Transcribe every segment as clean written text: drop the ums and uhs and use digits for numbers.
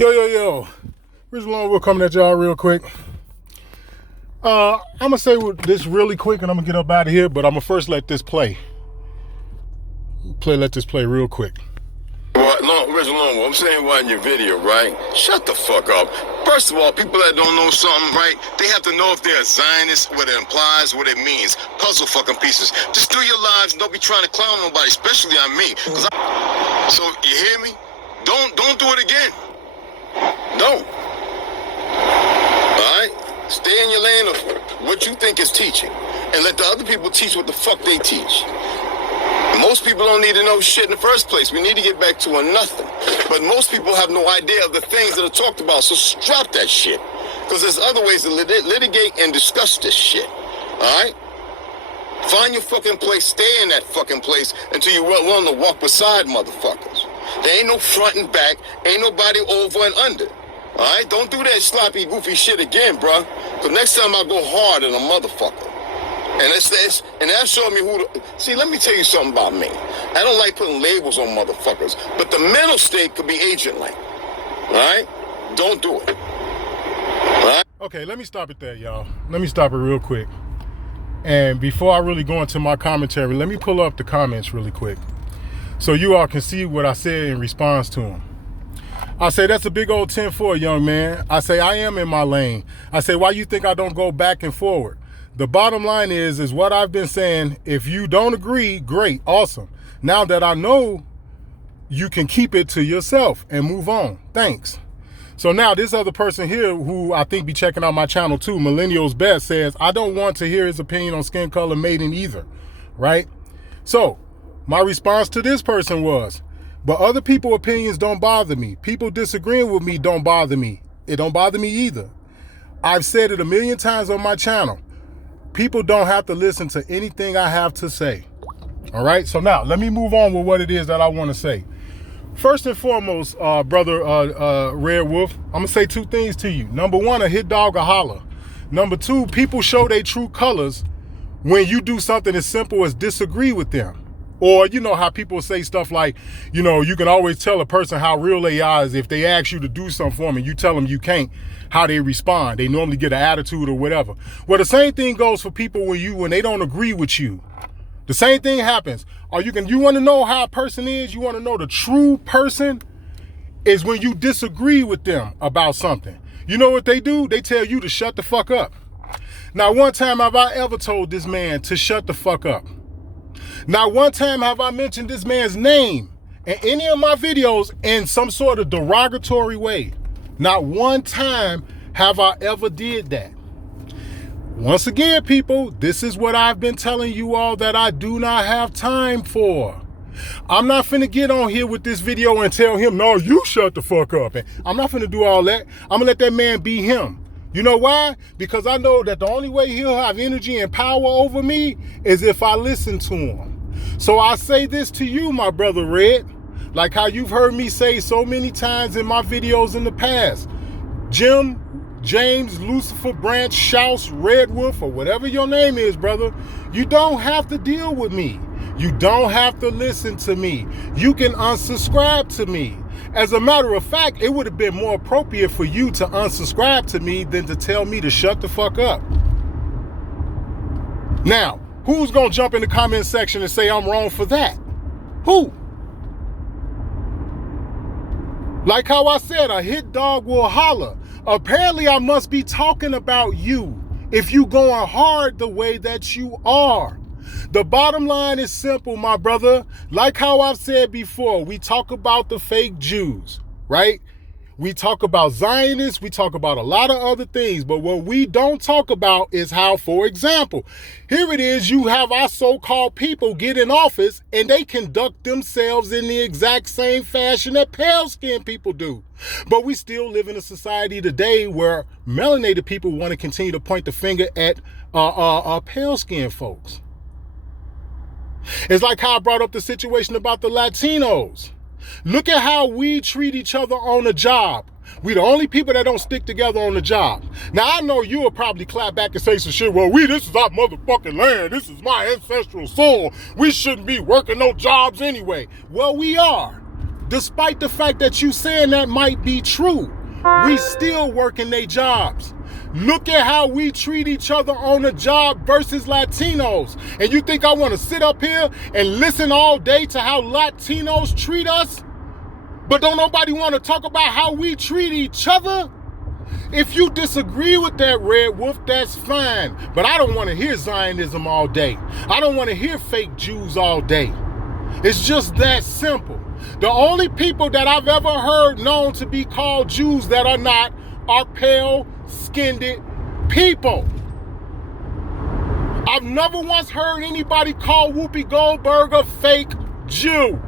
Yo. Rich Long, we're coming at y'all real quick. I'm going to say this really quick and I'm going to get up out of here, but I'm going to first let this play. Let this play real quick. Rich Long, I'm saying why in your video, right? Shut the fuck up. First of all, people that don't know something, right, they have to know if they're a Zionist, what it implies, what it means. Puzzle fucking pieces. Just do your lives and don't be trying to clown nobody, especially on me. So, you hear me? Don't do it again. Don't. Alright? Stay in your lane of what you think is teaching. And let the other people teach what the fuck they teach. Most people don't need to know shit in the first place. We need to get back to a nothing. But most people have no idea of the things that are talked about. So drop that shit. Because there's other ways to litigate and discuss this shit. Alright? Find your fucking place. Stay in that fucking place until you're willing to walk beside motherfuckers. There ain't no front and back. Ain't nobody over and under. Alright? Don't do that sloppy, goofy shit again, bruh. Because next time I'll go hard on a motherfucker. And that showed me see, let me tell you something about me. I don't like putting labels on motherfuckers. But the mental state could be agent-like. Alright? Don't do it. Alright? Okay, let me stop it there, y'all. Let me stop it real quick. And before I really go into my commentary, let me pull up the comments really quick, so you all can see what I said in response to him. I say, that's a big old 10-4, young man. I say, I am in my lane. I say, why you think I don't go back and forward? The bottom line is what I've been saying. If you don't agree, great, awesome. Now that I know, you can keep it to yourself and move on. Thanks. So now this other person here who I think be checking out my channel too, Millennials Best, says, I don't want to hear his opinion on skin color mating either, right? So my response to this person was, but other people's opinions don't bother me. People disagreeing with me don't bother me. It don't bother me either. I've said it a million times on my channel. People don't have to listen to anything I have to say. All right, so now let me move on with what it is that I want to say. First and foremost, brother Red Wolf, I'm going to say two things to you. Number one, a hit dog, a holler. Number two, people show their true colors when you do something as simple as disagree with them. Or, you know how people say stuff like, you know, you can always tell a person how real they are is if they ask you to do something for them and you tell them you can't, how they respond. They normally get an attitude or whatever. Well, the same thing goes for people when they don't agree with you. The same thing happens. Or you want to know how a person is? You want to know the true person is when you disagree with them about something. You know what they do? They tell you to shut the fuck up. Now, one time have I ever told this man to shut the fuck up? Not one time have I mentioned this man's name in any of my videos in some sort of derogatory way. Not one time have I ever did that. Once again, people, this is what I've been telling you all that I do not have time for. I'm not finna get on here with this video and tell him, no, you shut the fuck up. And I'm not finna do all that. I'm gonna let that man be him. You know why? Because I know that the only way he'll have energy and power over me is if I listen to him. So I say this to you, my brother Red, like how you've heard me say so many times in my videos in the past. Jim, James, Lucifer, Branch, Shouse, Red Wolf, or whatever your name is, brother, you don't have to deal with me. You don't have to listen to me. You can unsubscribe to me. As a matter of fact, it would have been more appropriate for you to unsubscribe to me than to tell me to shut the fuck up. Now, who's going to jump in the comment section and say I'm wrong for that? Who? Like how I said, a hit dog will holler. Apparently, I must be talking about you if you going hard the way that you are. The bottom line is simple, my brother. Like how I've said before, we talk about the fake Jews, right? We talk about Zionists, we talk about a lot of other things, but what we don't talk about is how, for example, here it is, you have our so-called people get in office and they conduct themselves in the exact same fashion that pale-skinned people do. But we still live in a society today where melanated people want to continue to point the finger at pale-skinned folks. It's like how I brought up the situation about the Latinos. Look at how we treat each other on the job. We the only people that don't stick together on the job. Now, I know you will probably clap back and say some shit, well, this is our motherfucking land. This is my ancestral soil. We shouldn't be working no jobs anyway. Well, we are. despite the fact that you saying that might be true, we still working their jobs. Look at how we treat each other on the job versus Latinos. And you think I want to sit up here and listen all day to how Latinos treat us? But don't nobody want to talk about how we treat each other? If you disagree with that, Red Wolf, that's fine. But I don't want to hear Zionism all day. I don't want to hear fake Jews all day. It's just that simple. The only people that I've ever heard known to be called Jews that are not are pale-skinned people. I've never once heard anybody call Whoopi Goldberg a fake Jew.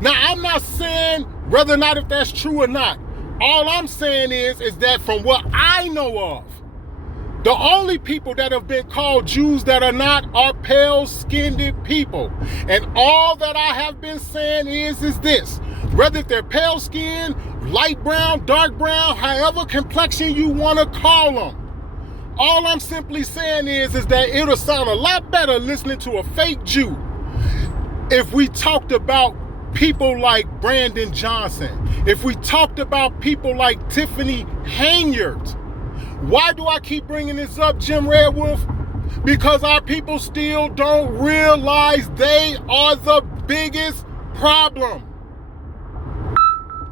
Now, I'm not saying whether or not if that's true or not. All I'm saying is that from what I know of, the only people that have been called Jews that are not are pale-skinned people. And all that I have been saying is this. Whether they're pale-skinned, light brown, dark brown, however complexion you want to call them. All I'm simply saying is that it'll sound a lot better listening to a fake Jew if we talked about people like Brandon Johnson, if we talked about people like Tiffany Hanyard. Why do I keep bringing this up, Jim Red Wolf? Because our people still don't realize they are the biggest problem.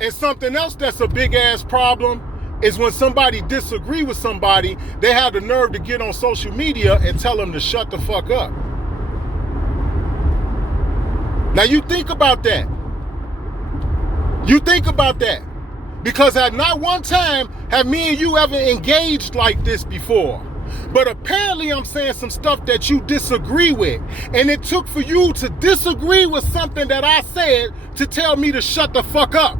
And something else that's a big ass problem is when somebody disagree with somebody, they have the nerve to get on social media and tell them to shut the fuck up. Now you think about that. You think about that. Because at not one time have me and you ever engaged like this before. But apparently I'm saying some stuff that you disagree with. And it took for you to disagree with something that I said to tell me to shut the fuck up.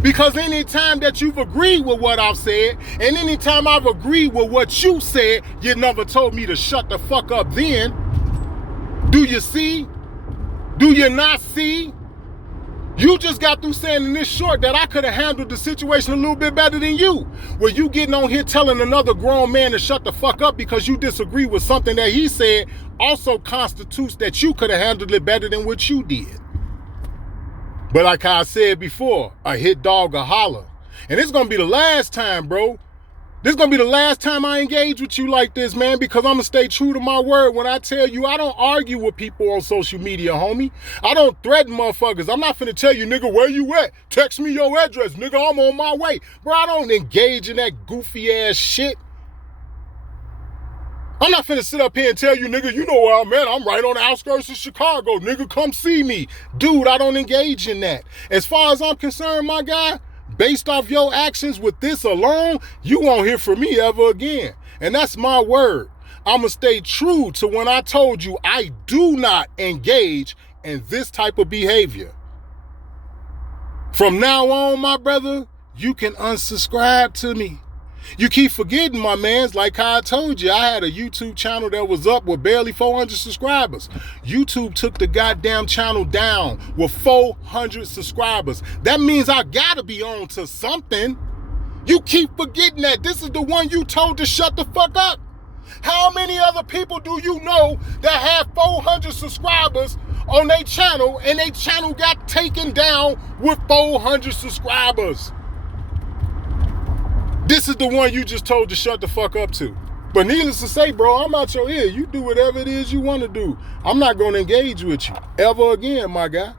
Because anytime that you've agreed with what I've said, and anytime I've agreed with what you said, you never told me to shut the fuck up then. Do you see? Do you not see? You just got through saying in this short that I could have handled the situation a little bit better than you. Where you getting on here telling another grown man to shut the fuck up because you disagree with something that he said also constitutes that you could have handled it better than what you did. But like I said before, a hit dog a holler. And it's going to be the last time, bro. This is going to be the last time I engage with you like this, man, because I'm going to stay true to my word when I tell you I don't argue with people on social media, homie. I don't threaten motherfuckers. I'm not finna tell you, nigga, where you at? Text me your address, nigga, I'm on my way. Bro, I don't engage in that goofy ass shit. I'm not finna sit up here and tell you, nigga, you know where I'm at. I'm right on the outskirts of Chicago. Nigga, come see me. Dude, I don't engage in that. As far as I'm concerned, my guy, based off your actions with this alone, you won't hear from me ever again. And that's my word. I'm going to stay true to when I told you I do not engage in this type of behavior. From now on, my brother, you can unsubscribe to me. You keep forgetting, my mans, like how I told you, I had a YouTube channel that was up with barely 400 subscribers. YouTube took the goddamn channel down with 400 subscribers. That means I gotta be on to something. You keep forgetting that. This is the one you told to shut the fuck up. How many other people do you know that have 400 subscribers on their channel and their channel got taken down with 400 subscribers? This is the one you just told to shut the fuck up to. But needless to say, bro, I'm out your ear. You do whatever it is you want to do. I'm not going to engage with you ever again, my guy.